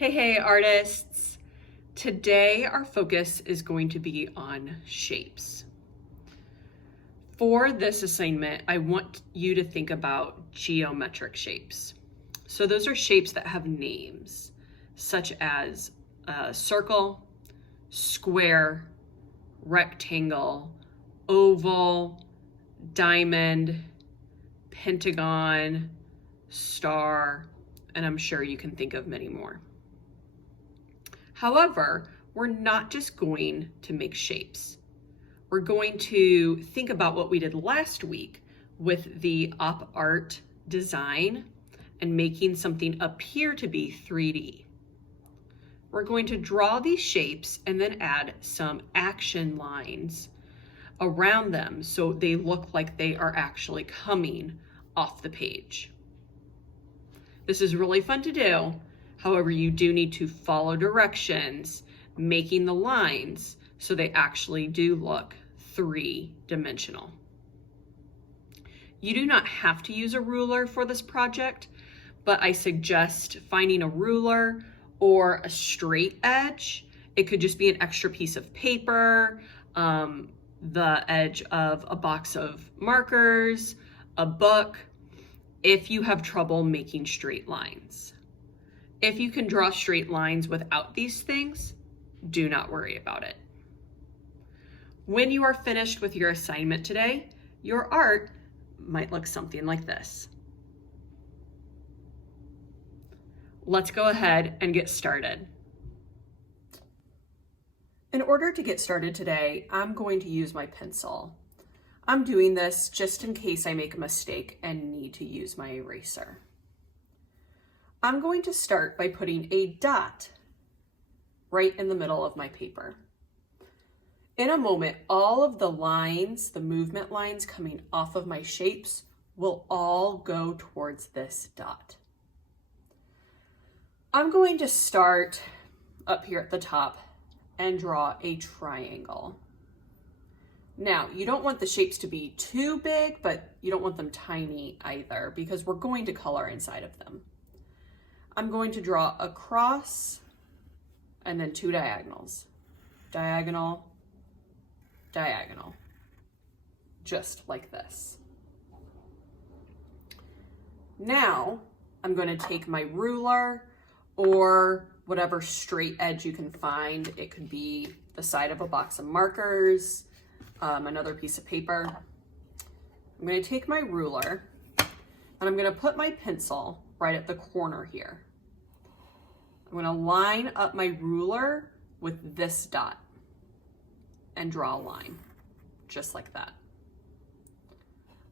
Hey artists! Today our focus is going to be on shapes. For this assignment, I want you to think about geometric shapes. So those are shapes that have names, such as a circle, square, rectangle, oval, diamond, pentagon, star, and I'm sure you can think of many more. However, we're not just going to make shapes. We're going to think about what we did last week with the op art design and making something appear to be 3D. We're going to draw these shapes and then add some action lines around them so they look like they are actually coming off the page. This is really fun to do. However, you do need to follow directions, making the lines so they actually do look three-dimensional. You do not have to use a ruler for this project, but I suggest finding a ruler or a straight edge. It could just be an extra piece of paper, the edge of a box of markers, a book, if you have trouble making straight lines. If you can draw straight lines without these things, do not worry about it. When you are finished with your assignment today, your art might look something like this. Let's go ahead and get started. In order to get started today, I'm going to use my pencil. I'm doing this just in case I make a mistake and need to use my eraser. I'm going to start by putting a dot right in the middle of my paper. In a moment, all of the lines, the movement lines coming off of my shapes will all go towards this dot. I'm going to start up here at the top and draw a triangle. Now, you don't want the shapes to be too big, but you don't want them tiny either because we're going to color inside of them. I'm going to draw a cross and then two diagonals. Diagonal, diagonal, just like this. Now, I'm going to take my ruler or whatever straight edge you can find. It could be the side of a box of markers, another piece of paper. I'm going to take my ruler and I'm going to put my pencil right at the corner here. I'm going to line up my ruler with this dot and draw a line, just like that.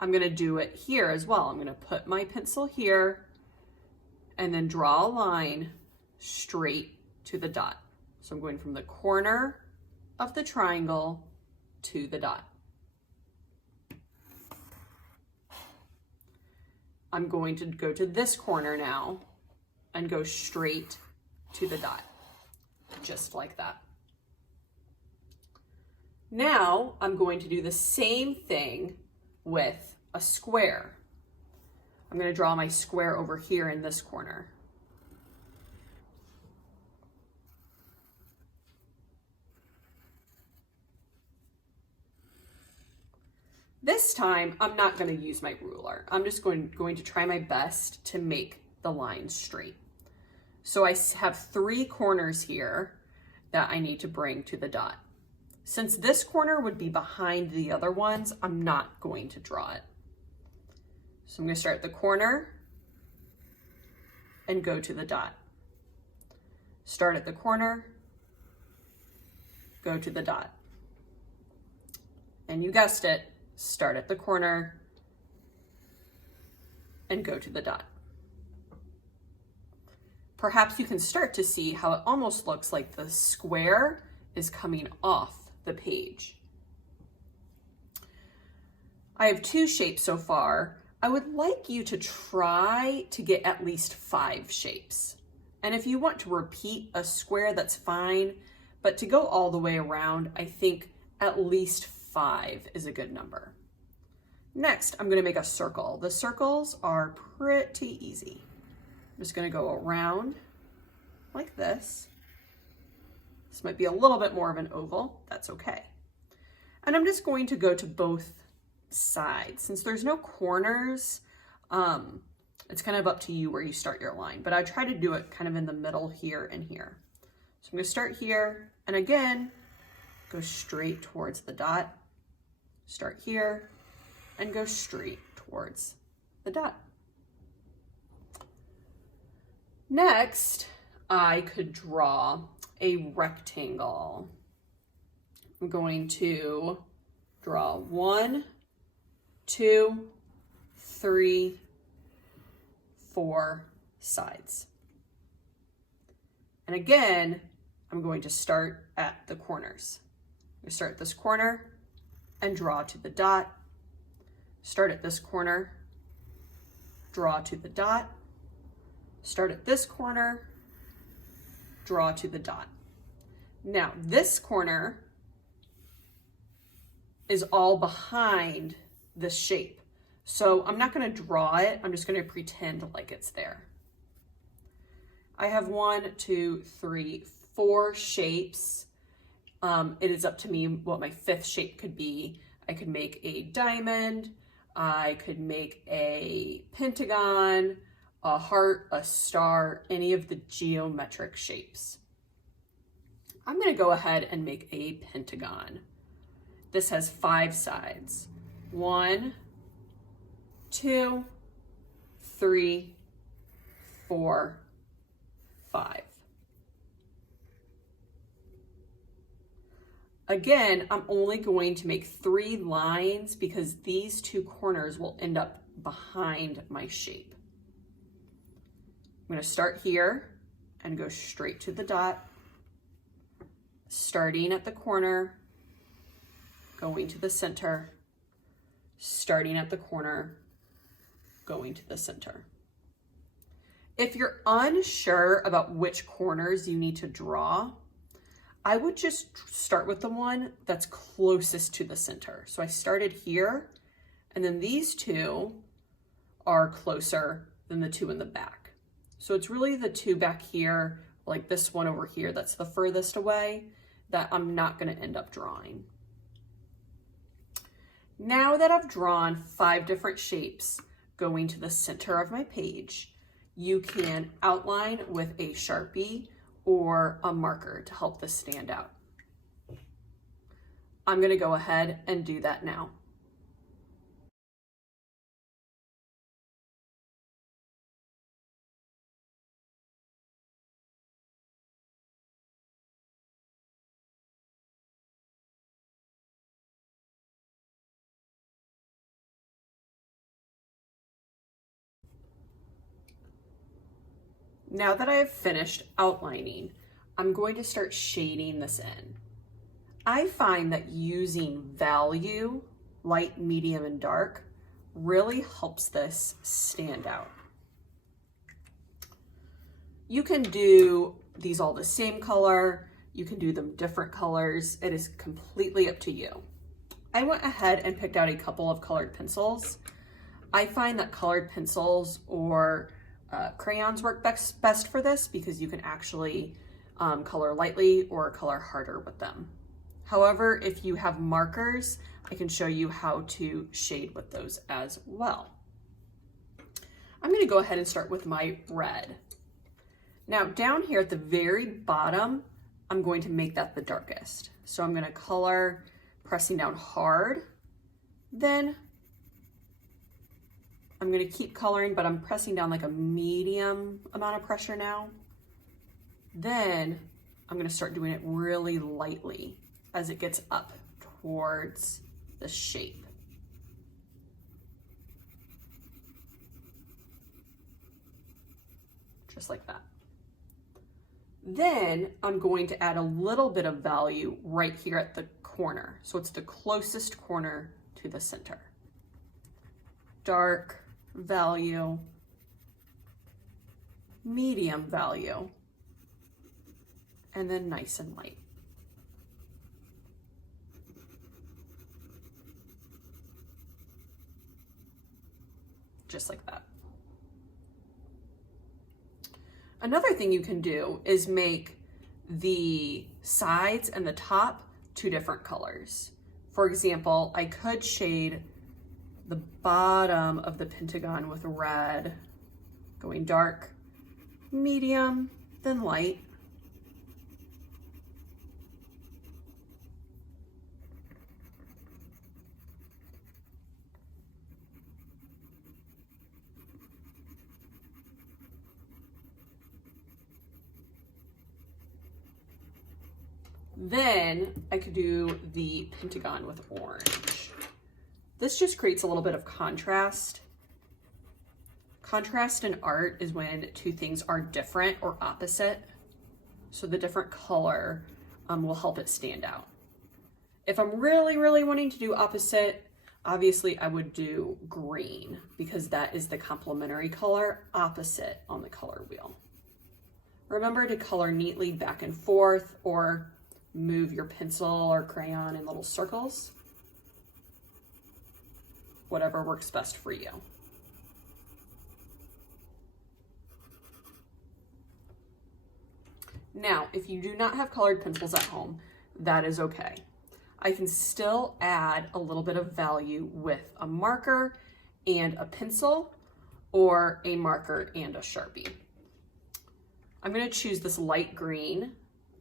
I'm going to do it here as well. I'm going to put my pencil here and then draw a line straight to the dot. So I'm going from the corner of the triangle to the dot. I'm going to go to this corner now and go straight to the dot, just like that. Now I'm going to do the same thing with a square. I'm going to draw my square over here in this corner. This time, I'm not going to use my ruler. I'm just going to try my best to make the line straight. So I have three corners here that I need to bring to the dot. Since this corner would be behind the other ones, I'm not going to draw it. So I'm going to start at the corner and go to the dot. Start at the corner, go to the dot. And you guessed it, start at the corner and go to the dot. Perhaps you can start to see how it almost looks like the square is coming off the page. I have two shapes so far. I would like you to try to get at least 5 shapes. And if you want to repeat a square, that's fine. But to go all the way around, I think at least 5 is a good number. Next, I'm going to make a circle. The circles are pretty easy. I'm just going to go around like this. This might be a little bit more of an oval, that's okay. And I'm just going to go to both sides. Since there's no corners, it's kind of up to you where you start your line, but I try to do it kind of in the middle here and here. So I'm gonna start here, and again, go straight towards the dot, start here, and go straight towards the dot. Next, I could draw a rectangle. I'm going to draw 1, 2, 3, 4 sides. And again, I'm going to start at the corners. I'm going to start at this corner and draw to the dot. Start at this corner, draw to the dot. Start at this corner, draw to the dot. Now, this corner is all behind this shape. So I'm not going to draw it. I'm just going to pretend like it's there. I have 1, 2, 3, 4 shapes. It is up to me what my 5th shape could be. I could make a diamond. I could make a pentagon, a heart, a star, any of the geometric shapes. I'm going to go ahead and make a pentagon. This has 5 sides. 1, 2, 3, 4, 5. Again, I'm only going to make 3 lines because these 2 corners will end up behind my shape. I'm going to start here and go straight to the dot, starting at the corner, going to the center, starting at the corner, going to the center. If you're unsure about which corners you need to draw, I would just start with the one that's closest to the center. So I started here, and then these 2 are closer than the 2 in the back. So it's really the 2 back here, like this one over here, that's the furthest away, that I'm not going to end up drawing. Now that I've drawn 5 different shapes going to the center of my page, you can outline with a Sharpie or a marker to help this stand out. I'm going to go ahead and do that now. Now that I have finished outlining, I'm going to start shading this in. I find that using value, light, medium, and dark, really helps this stand out. You can do these all the same color, you can do them different colors, it is completely up to you. I went ahead and picked out a couple of colored pencils. I find that colored pencils or crayons work best for this because you can actually color lightly or color harder with them. However, if you have markers, I can show you how to shade with those as well. I'm going to go ahead and start with my red. Now down here at the very bottom, I'm going to make that the darkest. So I'm going to color pressing down hard, then I'm going to keep coloring, but I'm pressing down like a medium amount of pressure now. Then I'm going to start doing it really lightly as it gets up towards the shape. Just like that. Then I'm going to add a little bit of value right here at the corner. So it's the closest corner to the center. Dark value, medium value, and then nice and light. Just like that. Another thing you can do is make the sides and the top 2 different colors. For example, I could shade the bottom of the pentagon with red, going dark, medium, then light. Then I could do the pentagon with orange. This just creates a little bit of contrast. Contrast in art is when 2 things are different or opposite. So the different color will help it stand out. If I'm really, really wanting to do opposite, obviously I would do green because that is the complementary color opposite on the color wheel. Remember to color neatly back and forth or move your pencil or crayon in little circles. Whatever works best for you. Now, if you do not have colored pencils at home, that is okay. I can still add a little bit of value with a marker and a pencil, or a marker and a Sharpie. I'm going to choose this light green.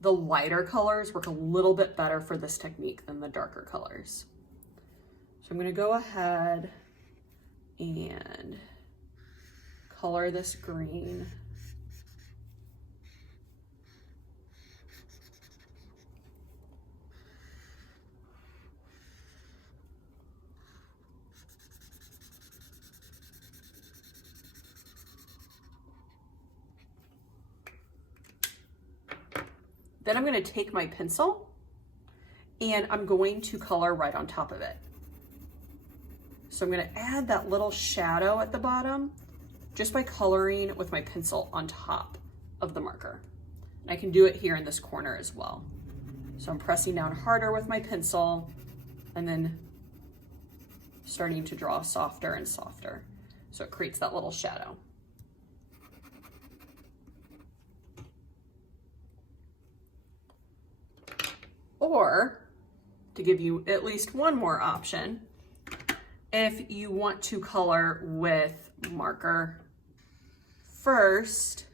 The lighter colors work a little bit better for this technique than the darker colors. So I'm going to go ahead and color this green. Then I'm going to take my pencil and I'm going to color right on top of it. So I'm going to add that little shadow at the bottom just by coloring with my pencil on top of the marker. And I can do it here in this corner as well. So I'm pressing down harder with my pencil and then starting to draw softer and softer. So it creates that little shadow. Or, to give you at least one more option, if you want to color with marker first,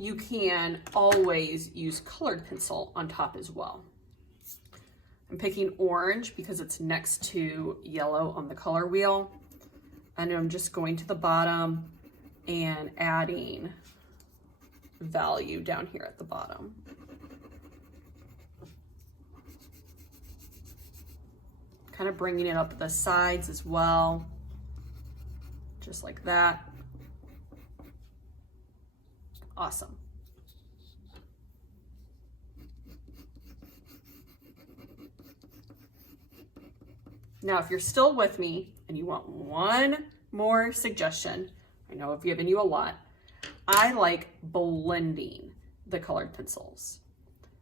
you can always use colored pencil on top as well. I'm picking orange because it's next to yellow on the color wheel. And I'm just going to the bottom and adding value down here at the bottom. Kind of bringing it up the sides as well, just like that. Awesome. Now, if you're still with me and you want one more suggestion, I know I've given you a lot, I like blending the colored pencils.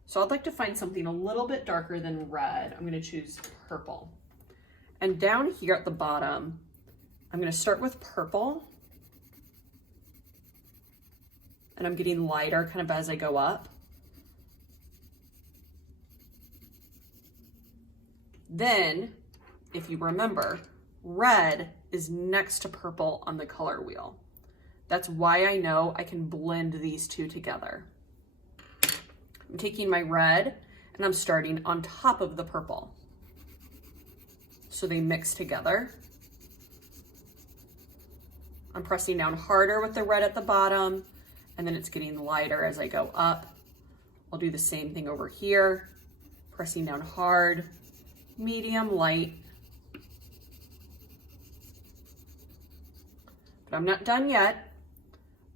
So I'd like to find something a little bit darker than red. I'm going to choose purple. And down here at the bottom, I'm going to start with purple. And I'm getting lighter kind of as I go up. Then, if you remember, red is next to purple on the color wheel. That's why I know I can blend these two together. I'm taking my red and I'm starting on top of the purple. So they mix together. I'm pressing down harder with the red at the bottom, and then it's getting lighter as I go up. I'll do the same thing over here, pressing down hard, medium, light. But I'm not done yet.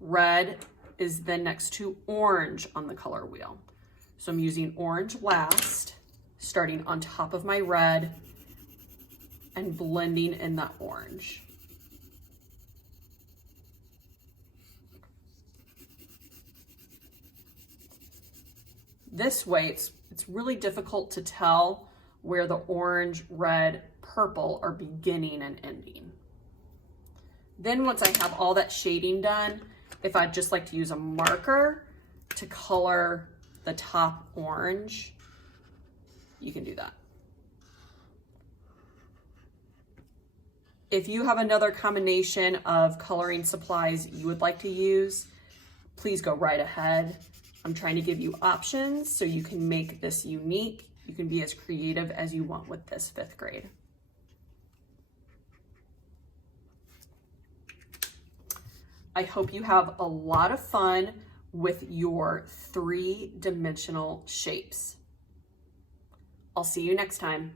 Red is then next to orange on the color wheel. So I'm using orange last, starting on top of my red and blending in that orange. This way, it's really difficult to tell where the orange, red, purple are beginning and ending. Then once I have all that shading done, if I'd just like to use a marker to color the top orange, you can do that. If you have another combination of coloring supplies you would like to use, please go right ahead. I'm trying to give you options so you can make this unique. You can be as creative as you want with this 5th grade. I hope you have a lot of fun with your 3-dimensional shapes. I'll see you next time.